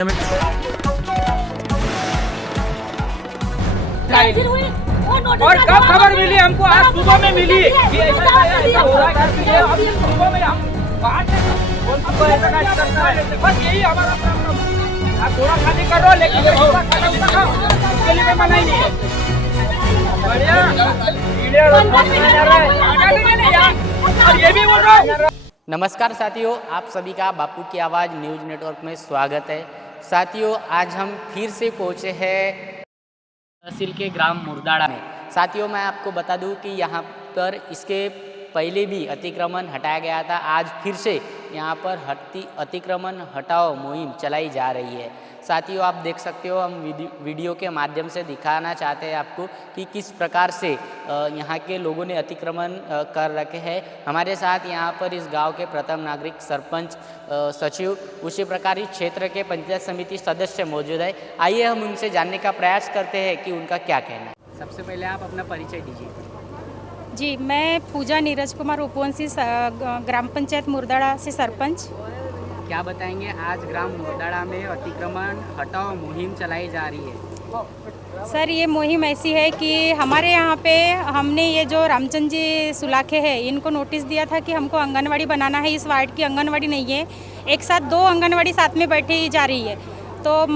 और कब खबर मिली हमको? आज सुबह में मिली कि ऐसा हो रहा है। अब सुबह में हम बस यही हमारा प्रॉब्लम। आप थोड़ा खाली कर रहे हो, लेकिन उसके लिए मना ही नहीं है। बढ़िया और ये भी बोल रहा हूँ। नमस्कार साथियों, आप सभी का बापू की आवाज़ न्यूज़ नेटवर्क में स्वागत है। साथियों, आज हम फिर से पहुँचे हैं तहसील के ग्राम मुर्दाड़ा में। साथियों, मैं आपको बता दूं कि यहाँ पर इसके पहले भी अतिक्रमण हटाया गया था। आज फिर से यहाँ पर अतिक्रमण हटाओ मुहिम चलाई जा रही है। साथियों, आप देख सकते हो, हम वीडियो के माध्यम से दिखाना चाहते हैं आपको कि किस प्रकार से यहाँ के लोगों ने अतिक्रमण कर रखे हैं। हमारे साथ यहाँ पर इस गांव के प्रथम नागरिक, सरपंच, सचिव, उसी प्रकार इस क्षेत्र के पंचायत समिति सदस्य मौजूद है। आइए हम उनसे जानने का प्रयास करते हैं कि उनका क्या कहना है। सबसे पहले आप अपना परिचय दीजिए। जी, मैं पूजा नीरज कुमार उपवंशी, ग्राम पंचायत मुर्दाड़ा से सरपंच। क्या बताएंगे, आज ग्राम मुर्दाड़ा में अतिक्रमण हटाओ मुहिम चलाई जा रही है। सर, ये मुहिम ऐसी है कि हमारे यहाँ पे हमने ये जो रामचंद्र जी सुलाखे हैं, इनको नोटिस दिया था कि हमको आंगनवाड़ी बनाना है। इस वार्ड की आंगनवाड़ी नहीं है, एक साथ 2 आंगनवाड़ी साथ में बैठी जा रही है। तो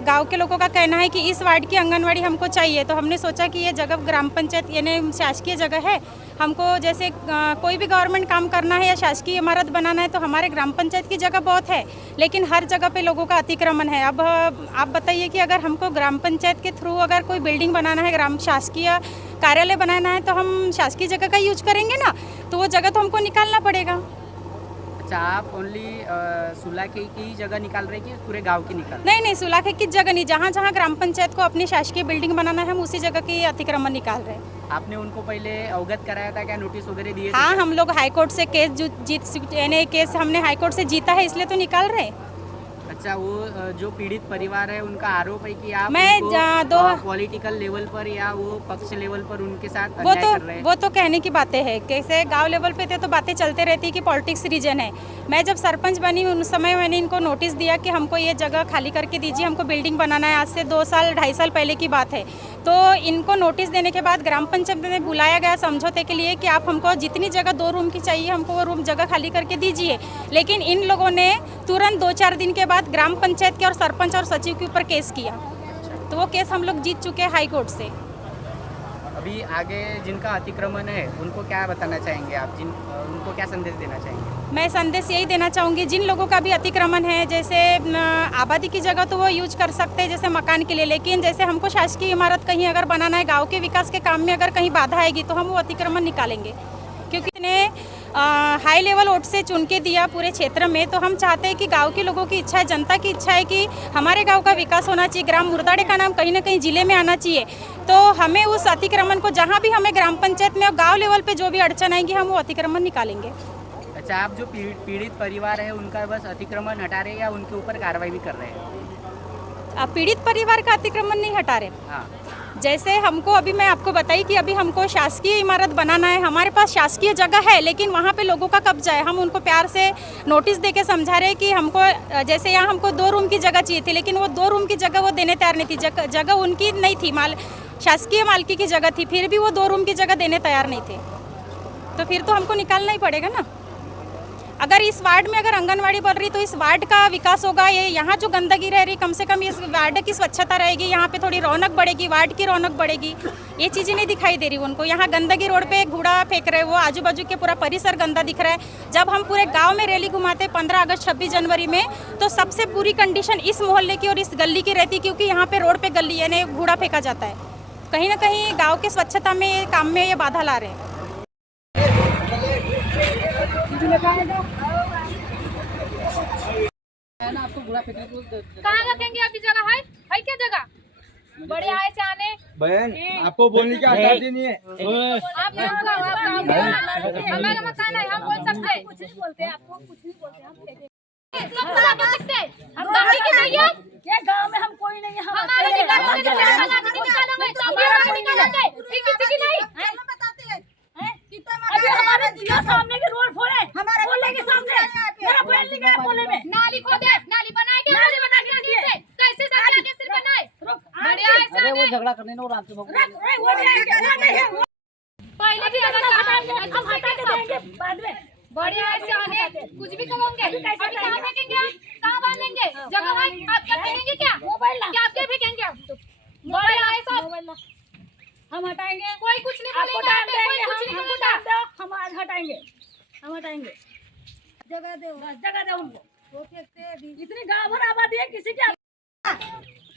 गांव के लोगों का कहना है कि इस वार्ड की आंगनवाड़ी हमको चाहिए। तो हमने सोचा कि ये जगह ग्राम पंचायत यानी शासकीय जगह है, हमको जैसे कोई भी गवर्नमेंट काम करना है या शासकीय इमारत बनाना है तो हमारे ग्राम पंचायत की जगह बहुत है, लेकिन हर जगह पे लोगों का अतिक्रमण है। अब आप बताइए कि अगर हमको ग्राम पंचायत के थ्रू अगर कोई बिल्डिंग बनाना है, ग्राम शासकीय कार्यालय बनाना है, तो हम शासकीय जगह का यूज करेंगे ना, तो वो जगह तो हमको निकालना पड़ेगा। अच्छा, आप ओनली सुलाखे की जगह निकाल रहे हैं कि पूरे गांव की निकाल? नहीं, सुलाखे की जगह नहीं, जहाँ जहाँ ग्राम पंचायत को अपनी शासकीय बिल्डिंग बनाना है, हम उसी जगह की अतिक्रमण निकाल रहे हैं। आपने उनको पहले अवगत कराया था क्या? नोटिस वगैरह दिए? हाँ, हम लोग हाईकोर्ट से केस हमने हाईकोर्ट से जीता है, इसलिए तो निकाल रहे हैं। अच्छा, वो जो पीड़ित परिवार है उनका आरोप है कि आप पॉलिटिकल लेवल पर या वो पक्ष लेवल पर उनके साथ अन्याय कर रहे हैं। वो तो कहने की बातें हैं, कैसे गांव लेवल पे थे तो बातें चलते रहती है कि पॉलिटिक्स रीजन है। मैं जब सरपंच बनी उस समय मैंने इनको नोटिस दिया कि हमको ये जगह खाली करके दीजिए, हमको बिल्डिंग बनाना है। आज से 2 साल 2.5 साल पहले की बात है। तो इनको नोटिस देने के बाद ग्राम पंचायत में बुलाया गया समझौते के लिए कि आप हमको जितनी जगह 2 रूम की चाहिए, हमको वो रूम जगह खाली करके दीजिए। लेकिन इन लोगों ने तुरंत 2-4 दिन के बाद ग्राम पंचायत के और सरपंच और सचिव के ऊपर केस किया। तो वो केस हम लोग जीत चुके हैं हाई कोर्ट से। अभी आगे जिनका अतिक्रमण है उनको क्या बताना चाहेंगे आप? उनको क्या संदेश देना चाहेंगे? मैं संदेश यही देना चाहूँगी, जिन लोगों का भी अतिक्रमण है, जैसे आबादी की जगह तो वो यूज कर सकते हैं जैसे मकान के लिए, लेकिन जैसे हमको शासकीय इमारत कहीं अगर बनाना है, गांव के विकास के काम में अगर कहीं बाधा आएगी तो हम वो अतिक्रमण निकालेंगे। क्योंकि इन्हें हाई लेवल वोट से चुन के दिया पूरे क्षेत्र में, तो हम चाहते हैं कि गांव के लोगों की इच्छा है, जनता की इच्छा है कि हमारे गांव का विकास होना चाहिए, ग्राम मुर्दाड़े का नाम कहीं ना कहीं जिले में आना चाहिए। तो हमें उस अतिक्रमण को, जहां भी हमें ग्राम पंचायत में और गांव लेवल पे जो भी अड़चन आएंगी, हम वो अतिक्रमण निकालेंगे। अच्छा, आप जो पीड़ित परिवार है उनका बस अतिक्रमण हटा रहे हैं या उनके ऊपर कार्रवाई भी कर रहे हैं? पीड़ित परिवार का अतिक्रमण नहीं हटा रहे। हाँ, जैसे हमको अभी मैं आपको बताई कि अभी हमको शासकीय इमारत बनाना है, हमारे पास शासकीय जगह है, लेकिन वहाँ पे लोगों का कब्जा है। हम उनको प्यार से नोटिस देके समझा रहे कि हमको जैसे यहाँ हमको 2 रूम की जगह चाहिए थी, लेकिन वो 2 रूम की जगह वो देने तैयार नहीं थी। जगह उनकी नहीं थी, शासकीय मालकी की जगह थी, फिर भी वो 2 रूम की जगह देने तैयार नहीं थे। तो फिर तो हमको निकालना ही पड़ेगा ना। अगर इस वार्ड में अगर आंगनवाड़ी बढ़ रही तो इस वार्ड का विकास होगा। ये यहाँ जो गंदगी रह रही, कम से कम इस वार्ड की स्वच्छता रहेगी, यहाँ पे थोड़ी रौनक बढ़ेगी, वार्ड की रौनक बढ़ेगी। ये चीज़ें नहीं दिखाई दे रही उनको। यहाँ गंदगी, रोड पे कूड़ा फेंक रहे, वो आजू बाजू के पूरा परिसर गंदा दिख रहा है। जब हम पूरे गाँव में रैली घुमाते 15 अगस्त 26 जनवरी में, तो सबसे बुरी कंडीशन इस मोहल्ले की और इस गली की रहती, क्योंकि यहाँ पे रोड पे गली यानी कूड़ा फेंका जाता है। कहीं ना कहीं गाँव के स्वच्छता में, काम में ये बाधा ला रहे हैं। कहाँ रखेंगे? आपकी जगह है क्या जगह? बड़े आए से आने बहन, आपको बोलने की आज़ादी नहीं है। आप हमारा मकान है, हम बोल सकते हैं। कुछ नहीं बोलते, आपको कुछ नहीं बोलते। सब खुला बोल सकते हैं। हम गाँव की नहीं है, ये गाँव में हम कोई नहीं है। हमारे निकालेंगे, किसी की नहीं बताते हैं। अभी हमारे दिया सामने के रोड फोड़े, हमारे बोले के सामने मेरा बिल्डिंग है, बोले में नाली खोदे, नाली बनाएंगे, नाली बना के झगड़ा करने और आपके पहले भी अगर हम हटा के देंगे बाद में बढ़िया ऐसे आने कुछ भी कमाओगे अभी कहाँ फेंकेंगे कहाँ बांधेंगे जगह भाई आप क्या फेंकेंगे क्या मोबाइल क्या आप क्या फेंकेंगे मोबाइल ऐसा हम हटाएंगे कोई कुछ नहीं बोलेगा कोई कुछ नहीं बोलेगा हम आज हटाएंगे जगह दे उनको वो फेंकते इतनी गांव भर आबादी है किसी की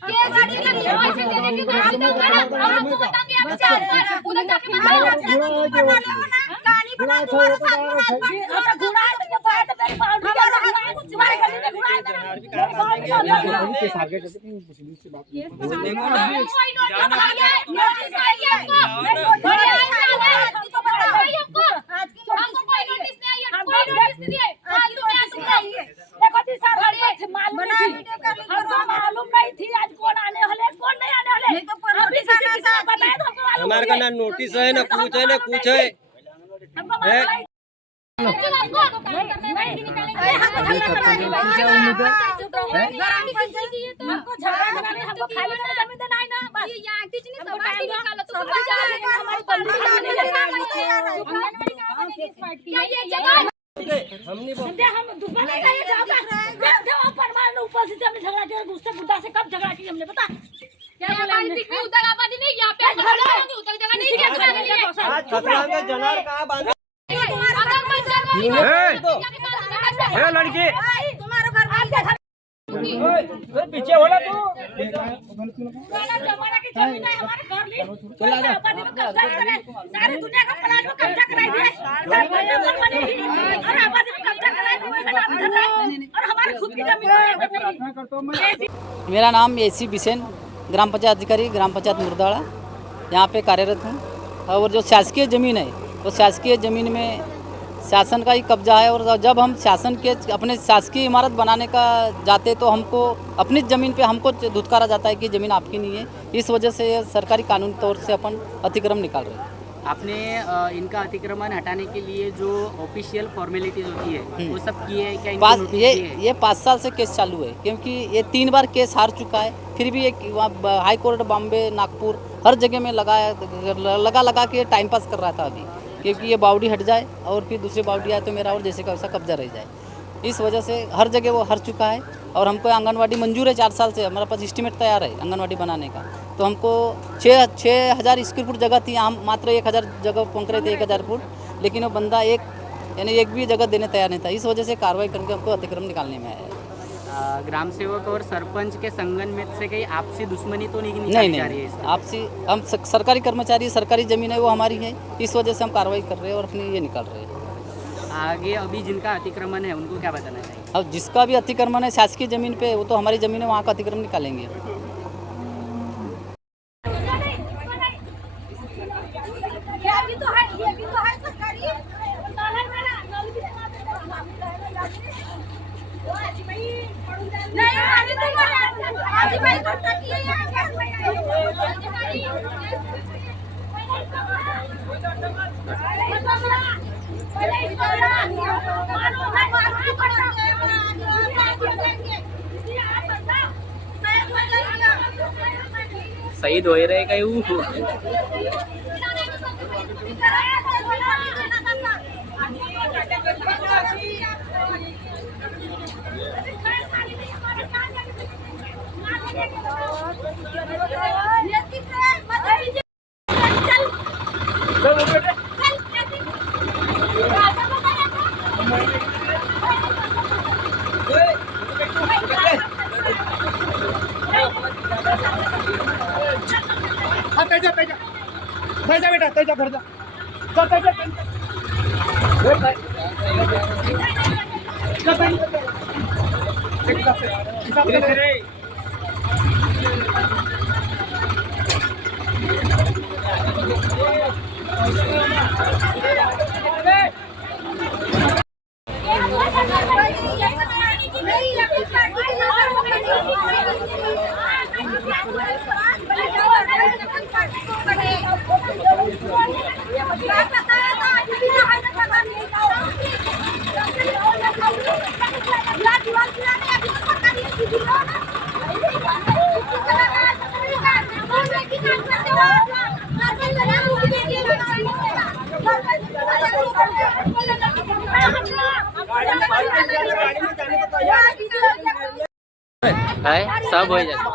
ये गाड़ी लगी है ऐसे देने की तो आप तो आपको बताएंगे आप चार उधर जाके कहानी बना तुम्हारे साथ घुड़ा है तो ये बात मेरी बाउंड्री के तुम्हारे गली में घुड़ा है मालूम नहीं थी आज कौन आने वाले कौन नहीं आने वाले हमारे का ना नोटिस है ना कुछ है झगड़ा से कब झगड़ा की हमने बता क्या उधर आबादी नहीं यहाँ पे उधर जगह नहीं लड़की तुम्हारे घर पीछे हो तू जमाना की जमीन है हमारे घर ली आबादी में कब्जा करे सारी दुनिया का प्लाट में कब्जा कराई दिए और आबादी में कब्जा कराई और हमारे खुद की जमीन मेरा नाम AC बिसेन, ग्राम पंचायत अधिकारी, ग्राम पंचायत मुर्दाड़ा, यहाँ पे कार्यरत हूँ। और जो शासकीय ज़मीन है वो शासकीय ज़मीन में शासन का ही कब्जा है। और जब हम शासन के अपने शासकीय इमारत बनाने का जाते तो हमको अपनी ज़मीन पे हमको धुतकारा जाता है कि ज़मीन आपकी नहीं है। इस वजह से सरकारी कानूनी तौर से अपन अतिक्रमण निकाल रहे हैं। आपने इनका अतिक्रमण हटाने के लिए जो ऑफिशियल फॉर्मेलिटीज होती है वो सब किए हैं क्या? इनको नोटिस दिए हैं? ये 5 साल से केस चालू है, क्योंकि ये 3 बार केस हार चुका है। फिर भी एक हाई कोर्ट बॉम्बे, नागपुर, हर जगह में लगा के टाइम पास कर रहा था अभी, क्योंकि ये बाउडी हट जाए और फिर दूसरी बाउडी आए तो मेरा और जैसे का वैसा कब्जा रह जाए। इस वजह से हर जगह वो हार चुका है। और हमको आंगनवाड़ी मंजूर है 4 साल से, हमारे पास एस्टीमेट तैयार है आंगनवाड़ी बनाने का। तो हमको 6,000 स्क्वायर फुट जगह थी, हम मात्र 1,000 जगह पहुँच रहे थे, 1,000 फुट, लेकिन वो बंदा एक भी जगह देने तैयार नहीं था। इस वजह से कार्रवाई करके हमको अतिक्रमण निकालने में आया है। ग्राम सेवक और सरपंच के संगठन में से कहीं आपसी दुश्मनी तो नहीं जा रही है? आपसी, हम सरकारी कर्मचारी, सरकारी ज़मीन है वो हमारी है, इस वजह से हम कार्रवाई कर रहे हैं और अपनी ये निकाल रहे हैं। आगे अभी जिनका अतिक्रमण है उनको क्या बताना चाहिए? अब जिसका भी अतिक्रमण है शासकीय ज़मीन पे, वो तो हमारी ज़मीन है, वहाँ का अतिक्रमण निकालेंगे। शहीद हो रहे कहीं बेटा घर जा सरकारी है सब हो जाता।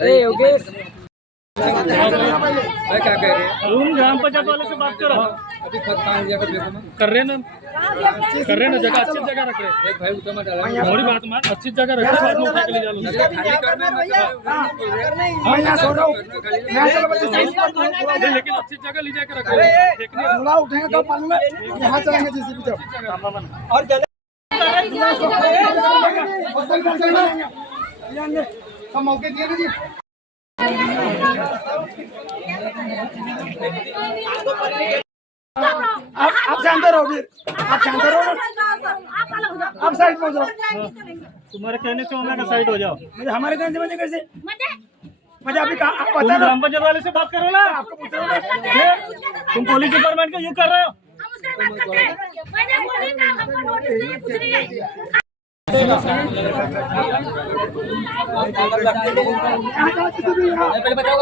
अरे योगेश क्या कह रहे हैं? रूम ग्राम पंचायत वाले से बात करो। अभी खत कहाँ दिया कर देखो ना। कर रहे ना जगह अच्छी जगह रख रहे। एक भाई उतना डाला थोड़ी बात मान अच्छी जगह रख रहे, बाद में उठा के ले जाओ। खाली करना है मैं यहाँ सो रहा हूँ, लेकिन अच्छी जगह ले जाकर रख रहे। उठेंगे तो मालूम है यहाँ चलेंगे जेसीबी जब और जले सब मौके दिए ना जी। आप शांत रहो जी, आप शांत रहो, आप साइड में जाओ। तुम्हारे कहने से मैं साइड हो जाओ। हमारे कहने से मजे कैसे मजा अभी आप तुम बता दो। ग्राम पंचायत वाले से बात करो ना। आपको पूछ रहा हूँ तुम पुलिस डिपार्टमेंट का यूज कर रहे हो। पहले बताओ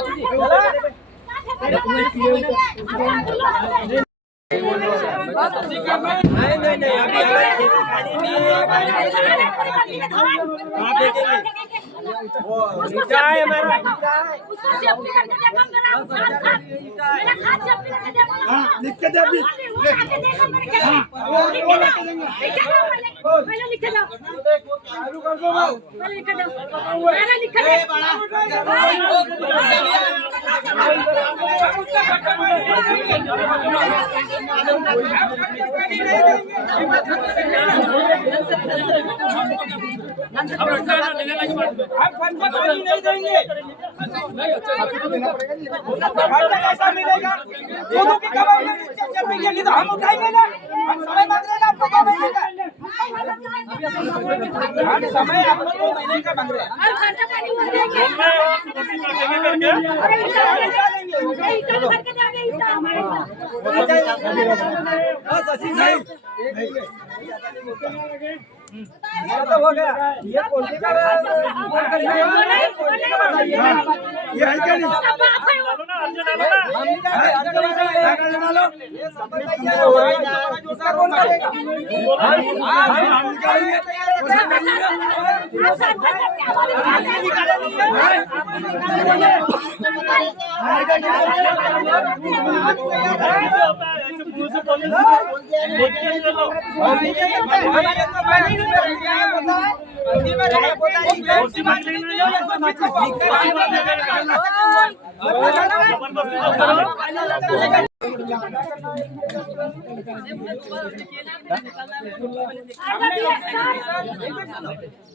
लिख के दे अभी। नहीं देंगे ऐसा मिलेगा दोनों की कमाई मिलेगी तो हम उठाएंगे ना। हम समय मांग रहे हैं, आपको क्या मिलेगा? हम समय आपको 2 महीने का मांग रहे हैं। तो हो गया ये पोल्ट्री का ये है क्या नहीं?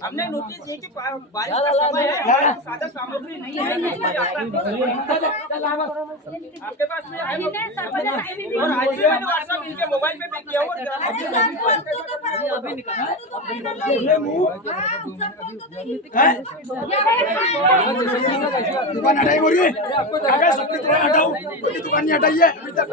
हमने नोटिस दिया कि बारिश का समय है, सादा सामग्री नहीं है, आपके पास में है और आज भी मैंने व्हाट्सएप इनके मोबाइल पे भी किया और दुकान हटाई बोलिए, अगर सबकी दुकान हटाऊं, कोई दुकान नहीं हटाई है अभी तक।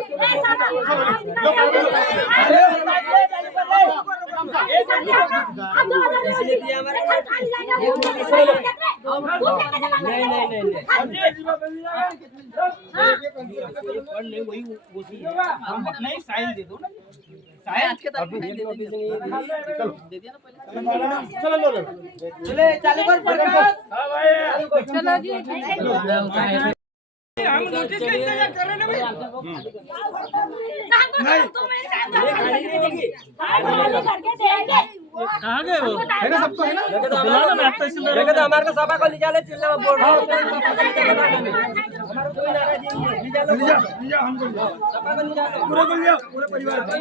नहीं साइन दे दो ना, साइन के तक दे दिया ना पहले। चलो चले चालू कर चलो जी। हम नोटिस का इंतजार कर रहे हैं कहाँ गए वो? है ना सबको है ना? बुलाना मैं आपको इसी हमारे को सभा को निकाले चिल्ला बोल रहा हूं हमारा कोई नाराज नहीं है निकालो ले जाओ हमको सभा को निकालो पूरे को ले जाओ, पूरे परिवार को।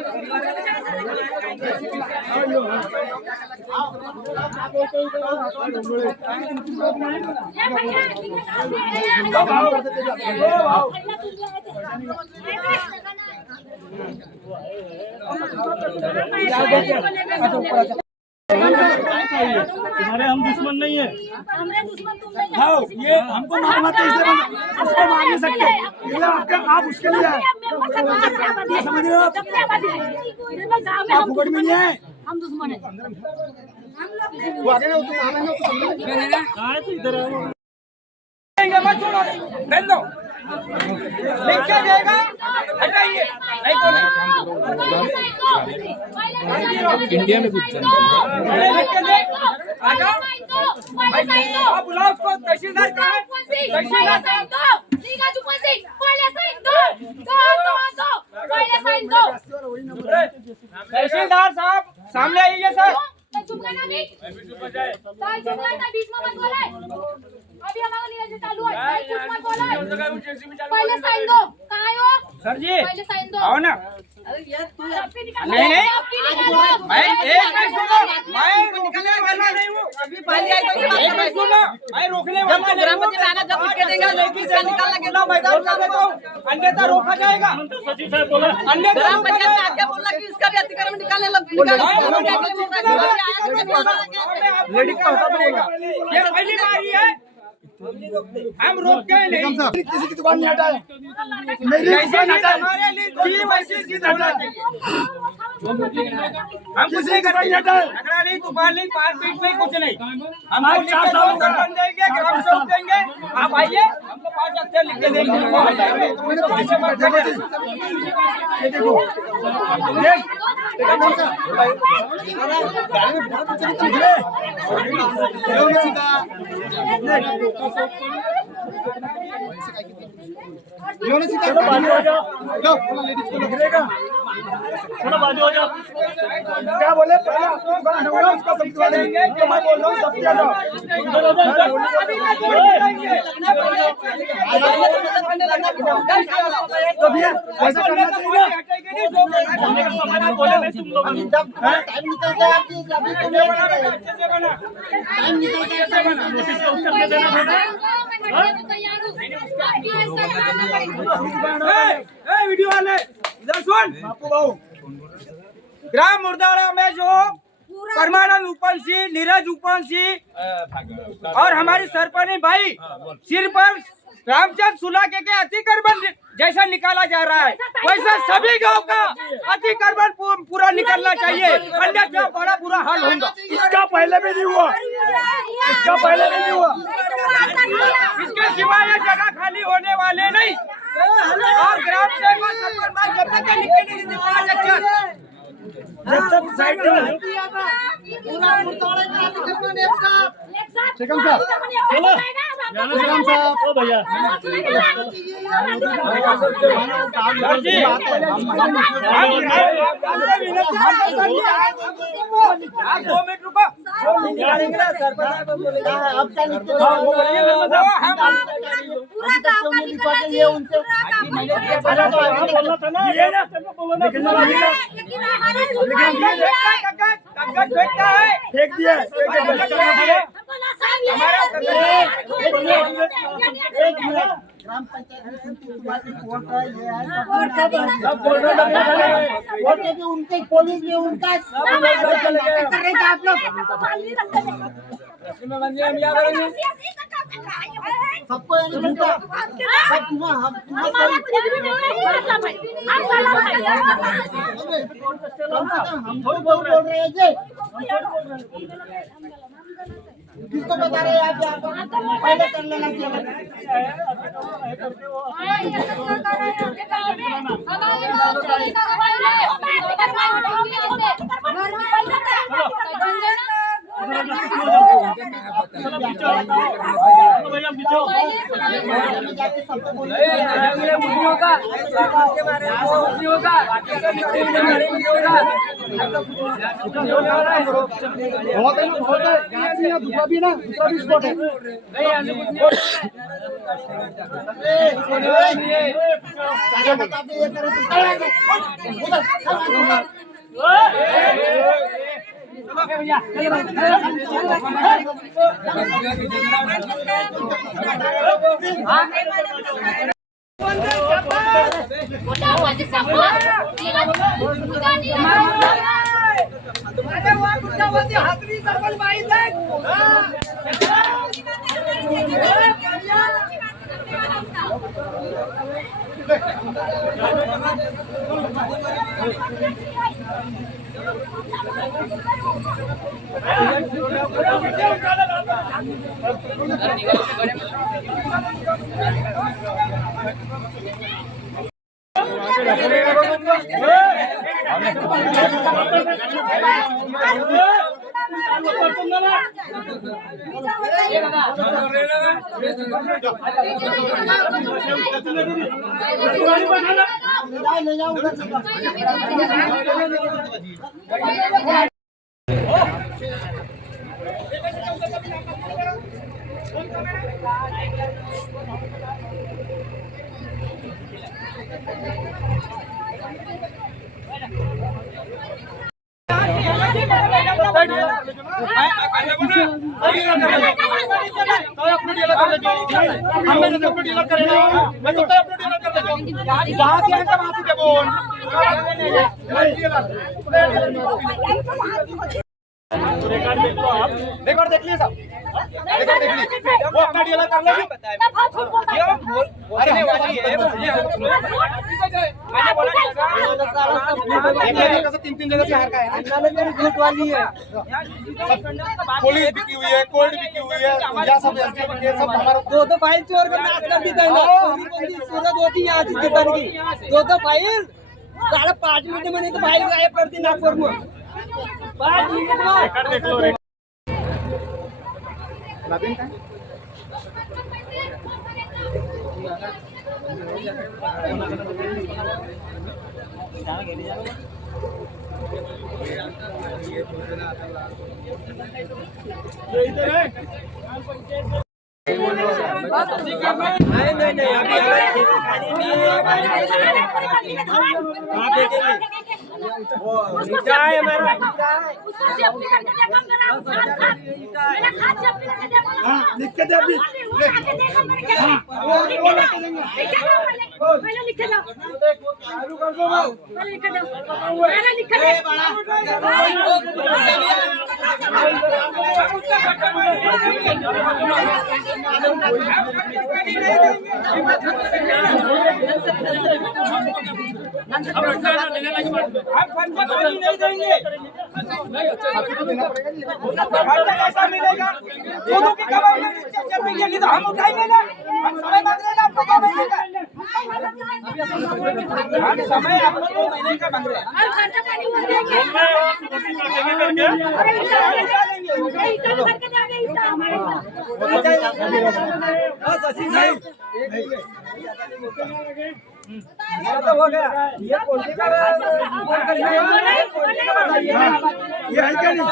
तुम्हारे हम दुश्मन नहीं है। हाँ, ये हमको मारना तो इसलिए उसको मार नहीं सकते, ये आप उसके लिए आए। समझ रहे हो आप? फुकट में नहीं है। हम दुश्मन है। वो आगे ना तो आगे ना तो मत छोड़ो, बहन दो। लिख के देगा, हटाइए, नहीं तो नहीं। इंडिया में कुछ लिख के दे, आ जाओ। आप बुलाओ उसको, तहसीलदार कहाँ है? तहसीलदार साहब। तहसीलदार साहब सामने आइए सर। अभी हमारा नीरज चालू है, चुप मत बोलो। पहले साइन दो, कहाँ हो? सर जी पहले साइन दो। आओ ना। नहीं नहीं, मैं एक मिनट सुनो, मैं रोकने वाला नहीं हूँ। अभी पहले आई तो एक मिनट सुनो, मैं रोकने वाला नहीं हूँ। जब आना जब लिख के देगा, लेकिन से निकाल के ना मैदान में देता हूँ, अन्यथा रोका जाएगा। अन्यथा क्या बोला कि इसका भी अतिक्रमण निकालने लग लेडीज का होता रहेगा। ये पहली बारी है, हम रोकते नहीं। किसी की दुकान नहीं हटाए, मेरी जैसे हमारे लिए थी वैसे की हटाए। हम कुछ नहीं करते, झगड़ा नहीं, तूफान नहीं, पार पीट नहीं, कुछ नहीं। हम 4 साल बन देंगे, ग्राम सेवक देंगे। आप आइए, हमको 5 अक्षर लिख के देंगे। ये देखो क्या बोले पहले उसका सब दिवा देंगे। तो मैं बोल रहा हूँ सब किया जाओ। तो भैया ऐसा करना चाहिए। वीडियो वाले इधर सुन। ग्राम मुर्दाड़ा में जो परमानंद उपन सिंह, नीरज उपन सिंह और हमारी सरपंच भाई सिर पर रामचंद्र सुला के अतिक्रमण जैसा निकाला जा रहा है, वैसा सभी गांव का अतिक्रमण पूरा निकलना चाहिए, अन्यथा बड़ा बुरा हाल होगा। इसका पहले भी नहीं हुआ, इसका पहले भी नहीं हुआ। इसके सिवा ये जगह खाली होने वाले नहीं। और ग्राम सेवक सरपंच जब तक लिखे नहीं देते 5 अक्षर, जब तक साइड में पूरा मुर्दाड़ा का अतिक्रमण एक साथ। शेखम साहब, चलो शेखम साहब, ओ भैया सर जी आप 2 मिनट रुको। अब क्या लिखते ये उनसे फेंक दिया। ग्राम पंचायत भी उनके, पुलिस भी उनका, कर रहे थे आप लोग। सबको झूठा हम थोड़ी बहुत बोल रहे हैं जी। किसको बता रहे हैं आप? पहले कर लेना दूसरा भी ना, दूसरा भी स्पॉट है। रिकॉर्ड देख लिए सब, रिकॉर्ड देख लिए, वो अपना डीलर कर लेगी। अरे तीन जगह से हार का है, झूठ वाली है। पुलिस बिकी हुई है, कोर्ट बिकी हुई है, या सब सब हमारा दो फाइल चोर कर नाश कर दी था सूरत होती है आज की बन की दो फाइल 5.5 मिनट में नहीं तो फाइल गायब कर दी नागपुर में 5 मिनट में। लिख के दे अभी, ऐसा मिलेगा दोनों की खबर मिलेगी तो हम उठाएंगे ना, हम समय मांग रहे हैं आपको 2 महीने का, हम समय आपको 2 महीने का मांग रहे हैं। तो हो गया ये पोल्ट्री का ये है क्या नहीं?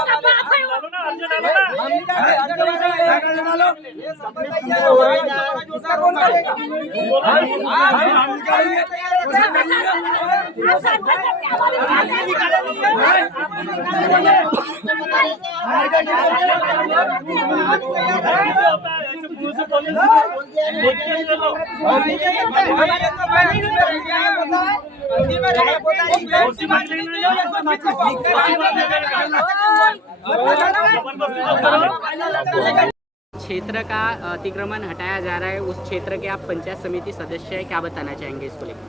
क्षेत्र का अतिक्रमण हटाया जा रहा है, उस क्षेत्र के आप पंचायत समिति सदस्य हैं, क्या बताना चाहेंगे इसको लेकर?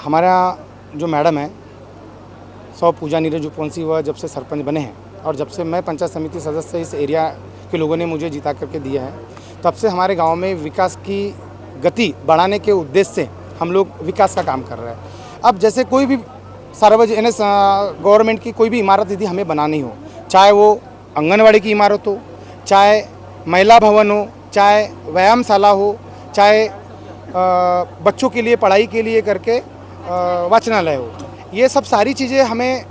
हमारा जो मैडम है सौ पूजा नीरज उपवंशी हुआ जब से सरपंच बने हैं और जब से मैं पंचायत समिति सदस्य इस एरिया के लोगों ने मुझे जीता करके दिया है, तब से हमारे गांव में विकास की गति बढ़ाने के उद्देश्य से हम लोग विकास का काम कर रहे हैं। अब जैसे कोई भी सार्वजनिक गवर्नमेंट की कोई भी इमारत यदि हमें बनानी हो, चाहे वो आंगनवाड़ी की इमारत हो, चाहे महिला भवन हो, चाहे व्यायामशाला हो, चाहे बच्चों के लिए पढ़ाई के लिए करके वाचनालय हो, ये सब सारी चीज़ें हमें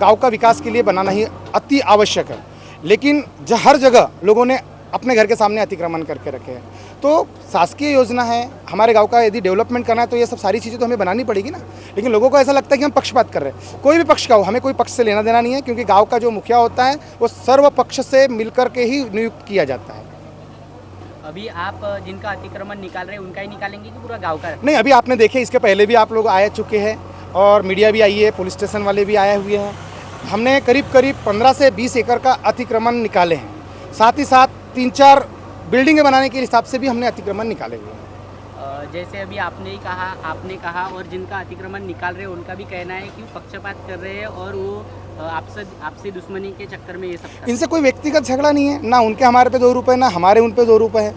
गांव का विकास के लिए बनाना ही अति आवश्यक है। लेकिन हर जगह लोगों ने अपने घर के सामने अतिक्रमण करके रखे हैं। तो शासकीय योजना है, हमारे गांव का यदि डेवलपमेंट करना है तो ये सब सारी चीज़ें तो हमें बनानी पड़ेगी ना। लेकिन लोगों को ऐसा लगता है कि हम पक्षपात कर रहे हैं। कोई भी पक्ष का हो, हमें कोई पक्ष से लेना देना नहीं है, क्योंकि गांव का जो मुखिया होता है वो सर्व पक्ष से मिलकर के ही नियुक्त किया जाता है। अभी आप जिनका अतिक्रमण निकाल रहे हैं उनका ही निकालेंगे कि पूरा गाँव का? नहीं, अभी आपने देखे इसके पहले भी आप लोग आ चुके हैं और मीडिया भी आई है, पुलिस स्टेशन वाले भी आए हुए हैं। हमने करीब 15 से 20 एकड़ का अतिक्रमण निकाले हैं। साथ ही साथ 3-4 बिल्डिंगें बनाने के हिसाब से भी हमने अतिक्रमण निकाले हुए हैं। जैसे अभी आपने कहा और जिनका अतिक्रमण निकाल रहे हैं उनका भी कहना है कि पक्षपात कर रहे हैं और वो आपसे दुश्मनी के चक्कर में ये सब कर? इनसे कोई व्यक्तिगत झगड़ा नहीं है, ना उनके हमारे पे 2 रुपए, ना हमारे उन पे 2 रुपए है।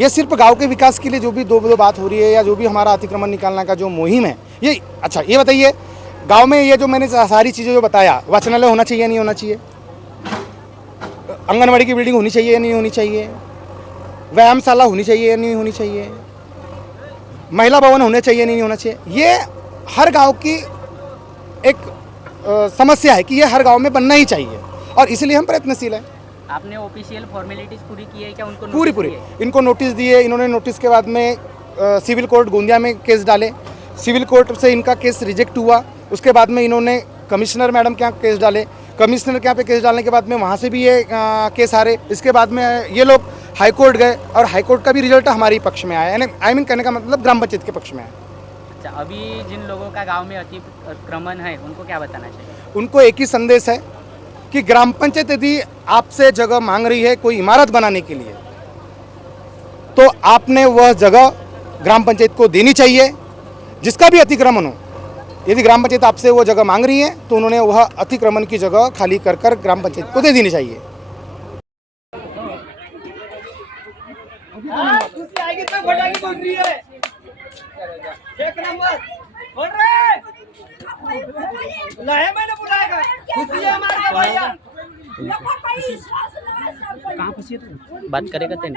ये सिर्फ गांव के विकास के लिए जो भी दो बात हो रही है, या जो भी हमारा अतिक्रमण निकालने का जो मुहिम है, ये अच्छा ये बताइए, गांव में ये जो मैंने सारी चीज़ें जो बताया, वाचनालय होना चाहिए या नहीं होना चाहिए, आंगनबाड़ी की बिल्डिंग होनी चाहिए या नहीं होनी चाहिए, व्यायामशाला होनी चाहिए या नहीं होनी चाहिए, महिला भवन होने चाहिए नहीं होना चाहिए, ये हर गांव की एक समस्या है कि ये हर गांव में बनना ही चाहिए, और इसलिए हम प्रयत्नशील हैं। आपने ऑफिशियल फॉर्मेलिटीज पूरी की है क्या? उनको पूरी इनको नोटिस दिए, इन्होंने नोटिस के बाद में सिविल कोर्ट गोंदिया में केस डाले, सिविल कोर्ट से इनका केस रिजेक्ट हुआ, उसके बाद में इन्होंने कमिश्नर मैडम के यहाँ केस डाले, कमिश्नर के यहाँ पे केस डालने के बाद में वहाँ से भी ये केस हारे, इसके बाद में ये लोग हाई कोर्ट गए, और हाई कोर्ट का भी रिजल्ट हमारे ही पक्ष में आया, यानी आई मीन कहने का मतलब ग्राम पंचायत के पक्ष में आया। अच्छा, अभी जिन लोगों का गांव में अतिक्रमण है उनको क्या बताना चाहिए? उनको एक ही संदेश है कि ग्राम पंचायत यदि आपसे जगह मांग रही है कोई इमारत बनाने के लिए, तो आपने वह जगह ग्राम पंचायत को देनी चाहिए, जिसका भी अतिक्रमण हो। यदि ग्राम पंचायत आपसे वो जगह मांग रही है तो उन्होंने वह अतिक्रमण की जगह खाली कर ग्राम पंचायत को दे देनी चाहिए। बात करेगा तेन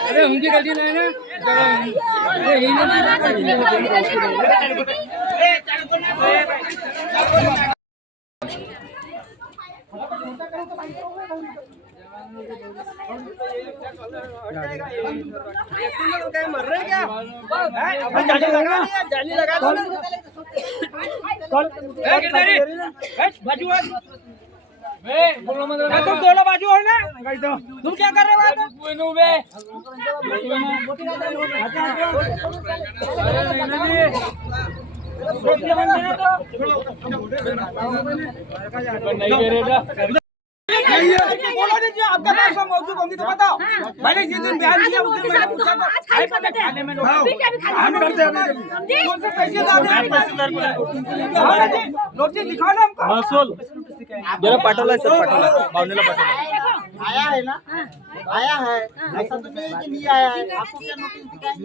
अरे उनकी गलती नहीं ना, मर रहे क्या? जाली लगा दो। तुम दोनों बाजू हो ना, तुम क्या कर रहे हो? बोलो दीजिए, आपका पास मौजूद होंगी तो बताओ। मैंने जिस दिन बयान दिया उस दिन मैंने पूछा था, खाने में हम करते हैं नोटिस दिखाओ ना हमको। जरा पाठवला है सर, पाठवला भावनेला पाठवला आया है ना, आया है, ऐसा तो नहीं कि नहीं आया है। आपको क्या नोटिस दिखाया?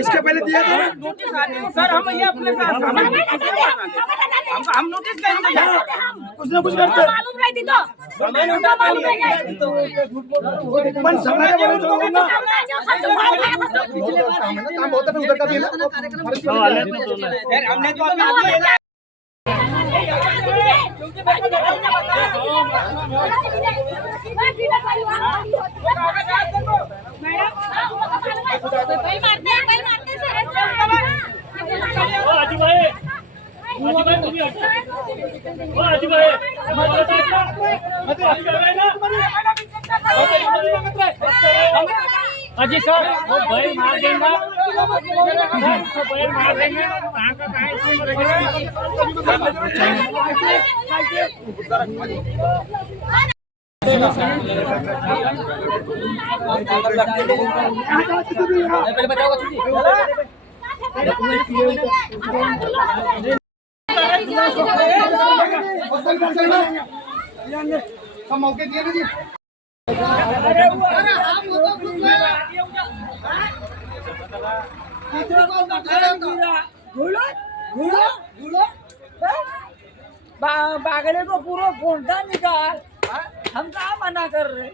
इसके पहले दिया था नोटिस आते हैं सर, हम ये अपने साथ हम नोटिस करेंगे, कुछ ना कुछ करते मालूम नहीं थी तो समय उठा पानी है पण समय उनको भी तो करना है। काम होता है उधर का भी है ना, यार हमने तो अभी ये ना अजी सर वो बैल मार देंगे, तो बैल मार देंगे, कहाँ का कहाँ सब मौके दिए ना जी। बागड़े को पूरा फोनता निकाल, हम कहाँ मना कर रहे।